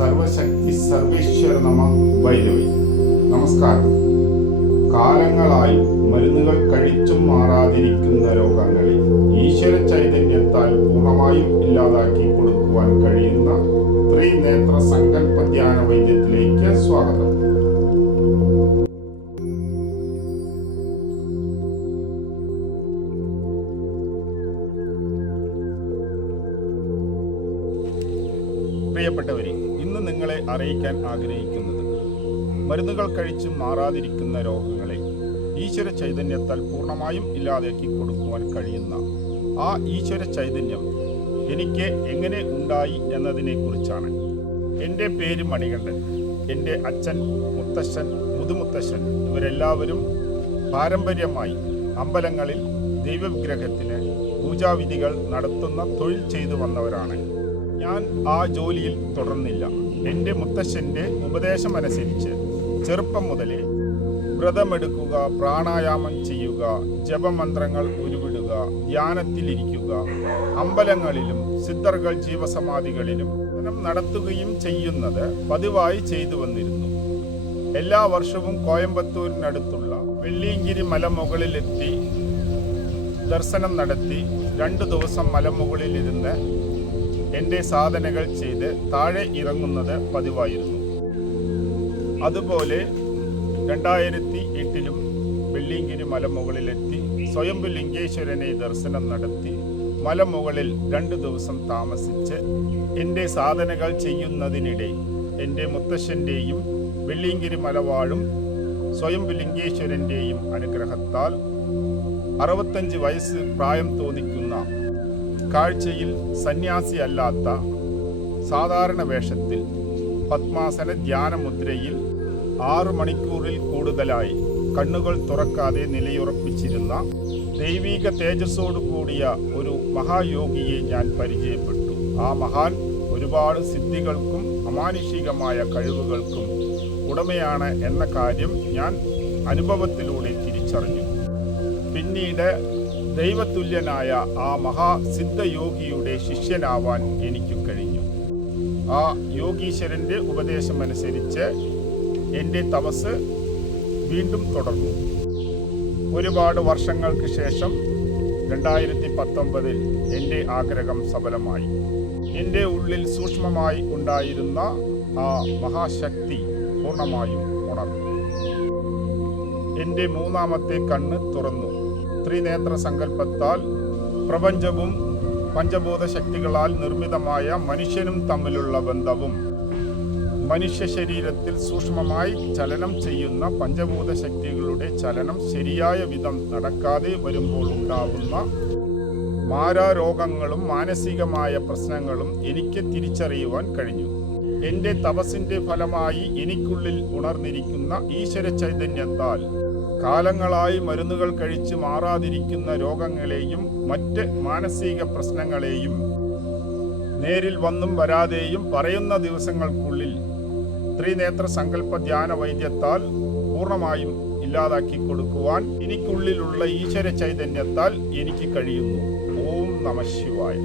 സർവശക്തി സർവേശ്വര നമ ഭൈരവി നമസ്കാരം. കാലങ്ങളായി മരുന്നുകൾ കഴിച്ചും മാറാതിരിക്കുന്ന രോഗങ്ങളെ ഈശ്വര ചൈതന്യത്താൽ പൂർണമായും ഇല്ലാതാക്കി കൊടുക്കുവാൻ കഴിയുന്ന ത്രിനേത്ര സങ്കല്പ ധ്യാന വൈദ്യത്തിലേക്ക് സ്വാഗതം. പ്രിയപ്പെട്ടവരെ ഇന്ന് നിങ്ങളെ അറിയിക്കാൻ ആഗ്രഹിക്കുന്നത് മരുന്നുകൾ കഴിച്ചും മാറാതിരിക്കുന്ന രോഗങ്ങളെ ഈശ്വര ചൈതന്യത്താൽ പൂർണമായും ഇല്ലാതാക്കി കൊടുക്കുവാൻ കഴിയുന്ന ആ ഈശ്വര ചൈതന്യം എനിക്ക് എങ്ങനെ ഉണ്ടായി എന്നതിനെക്കുറിച്ചാണ്. എന്റെ പേര് മണികണ്ഠൻ. എന്റെ അച്ഛൻ മുത്തശ്ശൻ മുതുമുത്തശ്ശൻ ഇവരെല്ലാവരും പാരമ്പര്യമായി അമ്പലങ്ങളിൽ ദൈവവിഗ്രഹത്തിന് പൂജാവിധികൾ നടത്തുന്ന തൊഴിൽ ചെയ്തു വന്നവരാണ്. ഞാൻ ആ ജോലിയിൽ തുടർന്നില്ല. എന്റെ മുത്തശ്ശന്റെ ഉപദേശമനുസരിച്ച് ചെറുപ്പം മുതലേ വ്രതമെടുക്കുക പ്രാണായാമം ചെയ്യുക ജപമന്ത്രങ്ങൾ ഉരുവിടുക ധ്യാനത്തിലിരിക്കുക അമ്പലങ്ങളിലും സിദ്ധർകൾ ജീവസമാധികളിലും നടത്തുകയും ചെയ്യുന്നത് പതിവായി ചെയ്തു വന്നിരുന്നു. എല്ലാ വർഷവും കോയമ്പത്തൂരിനടുത്തുള്ള വെള്ളിയങ്കിരി മലമുകളിലെത്തി ദർശനം നടത്തി രണ്ടു ദിവസം മലമുകളിലിരുന്ന് എന്റെ സാധനകൾ ചെയ്ത് താഴെ ഇറങ്ങുന്നത് പതിവായിരുന്നു. അതുപോലെ രണ്ടായിരത്തി എട്ടിലും വെള്ളിയങ്കിരി മലമുകളിലെത്തി സ്വയംഭു ലിംഗേശ്വരനെ ദർശനം നടത്തി മലമുകളിൽ രണ്ട് ദിവസം താമസിച്ച് എന്റെ സാധനകൾ ചെയ്യുന്നതിനിടെ എന്റെ മുത്തശ്ശന്റെയും വെള്ളിയങ്കിരി മലവാഴും സ്വയംഭു ലിംഗേശ്വരന്റെയും അനുഗ്രഹത്താൽ അറുപത്തഞ്ച് വയസ്സ് പ്രായം തോന്നിക്കുന്ന കാഴ്ചയിൽ സന്യാസിയല്ലാത്ത സാധാരണ വേഷത്തിൽ പത്മാസന ധ്യാനമുദ്രയിൽ ആറു മണിക്കൂറിൽ കൂടുതലായി കണ്ണുകൾ തുറക്കാതെ നിലയുറപ്പിച്ചിരുന്ന ദൈവീക തേജസ്സോടു കൂടിയ ഒരു മഹായോഗിയെ ഞാൻ പരിചയപ്പെട്ടു. ആ മഹാൻ ഒരുപാട് സിദ്ധികൾക്കും അമാനുഷികമായ കഴിവുകൾക്കും ഉടമയാണ് എന്ന കാര്യം ഞാൻ അനുഭവത്തിലൂടെ തിരിച്ചറിഞ്ഞു. പിന്നീട് ദൈവതുല്യനായ ആ മഹാസിദ്ധയോഗിയുടെ ശിഷ്യനാവാൻ എനിക്ക് കഴിഞ്ഞു. ആ യോഗീശ്വരന്റെ ഉപദേശമനുസരിച്ച് എന്റെ തപസ് വീണ്ടും തുടർന്നു. ഒരുപാട് വർഷങ്ങൾക്ക് ശേഷം രണ്ടായിരത്തി പത്തൊമ്പതിൽ എന്റെ ആഗ്രഹം സഫലമായി. എന്റെ ഉള്ളിൽ സൂക്ഷ്മമായി ഉണ്ടായിരുന്ന ആ മഹാശക്തി പൂർണമായും ഉണർന്നു. എന്റെ മൂന്നാമത്തെ കണ്ണ് തുറന്നു. ത്രിനേത്ര സങ്കല്പത്താൽ പ്രപഞ്ചവും പഞ്ചഭൂത ശക്തികളാൽ നിർമ്മിതമായ മനുഷ്യനും തമ്മിലുള്ള ബന്ധവും. മനുഷ്യ ശരീരത്തിൽ സൂക്ഷ്മമായി ചലനം ചെയ്യുന്ന പഞ്ചഭൂത ശക്തികളുടെ ചലനം ശരിയായ വിധം നടക്കാതെ വരുമ്പോൾ ഉണ്ടാവുന്ന മാരാരോഗങ്ങളും മാനസികമായ പ്രശ്നങ്ങളും എനിക്ക് തിരിച്ചറിയുവാൻ കഴിഞ്ഞു. എന്റെ തപസ്സിന്റെ ഫലമായി എനിക്കുള്ളിൽ ഉണർന്നിരിക്കുന്ന ഈശ്വര ചൈതന്യത്താൽ കാലങ്ങളായി മരുന്നുകൾ കഴിച്ച് മാറാതിരിക്കുന്ന രോഗങ്ങളെയും മറ്റ് മാനസിക പ്രശ്നങ്ങളെയും നേരിൽ വന്നും വരാതെയും പറയുന്ന ദിവസങ്ങൾക്കുള്ളിൽ ത്രിനേത്ര സങ്കല്പ ധ്യാന വൈദ്യത്താൽ പൂർണമായും ഇല്ലാതാക്കി കൊടുക്കുവാൻ എനിക്കുള്ളിലുള്ള ഈശ്വര ചൈതന്യത്താൽ എനിക്ക് കഴിയുന്നു. ഓം നമ ശിവായ.